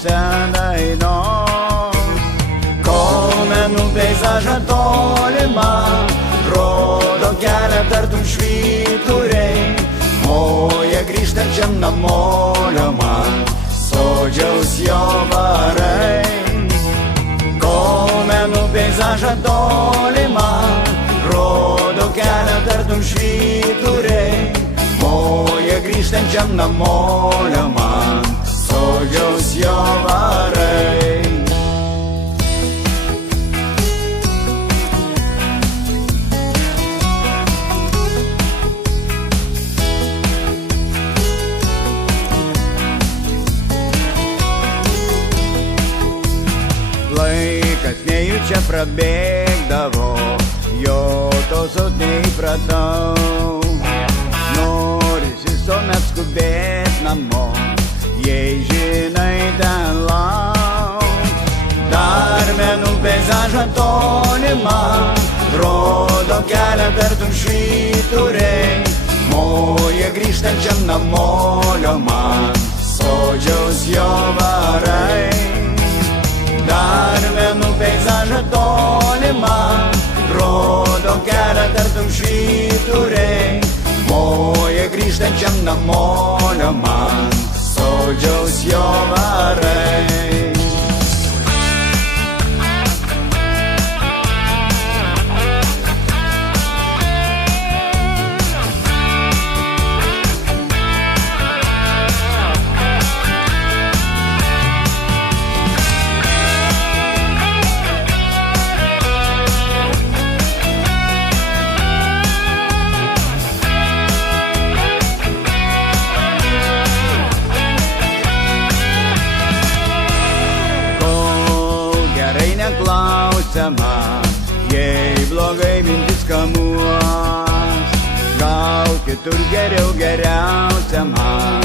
pusę dainos. Kaumenų peizažą tolimą rodo kelią tartum švyturiai, moja grįžtančiam namolio man sodžiaus jo varai. Kaumenų peizažą tolimą rodo kelią tartum švyturiai, moja grįžtančiam namolio man sodžiaus jo varai. Laikas nejučia prabėgdavo, jo tausot neįpratau. Norisi visuomet skubėt namo, jei žinai ten lauk. Dar menų peizažą tolimą rodo kelią tartum švyturiai, moja grįžtančiam namolio man sodžiaus jo varai. Dar menų peizažą tolimą rodo kelią tartum švyturiai, moja grįžtančiam namolio man sodžiaus jo varai. Neklausiama, jei blogai mintis kamuos, gal kitur geriau geriausia man.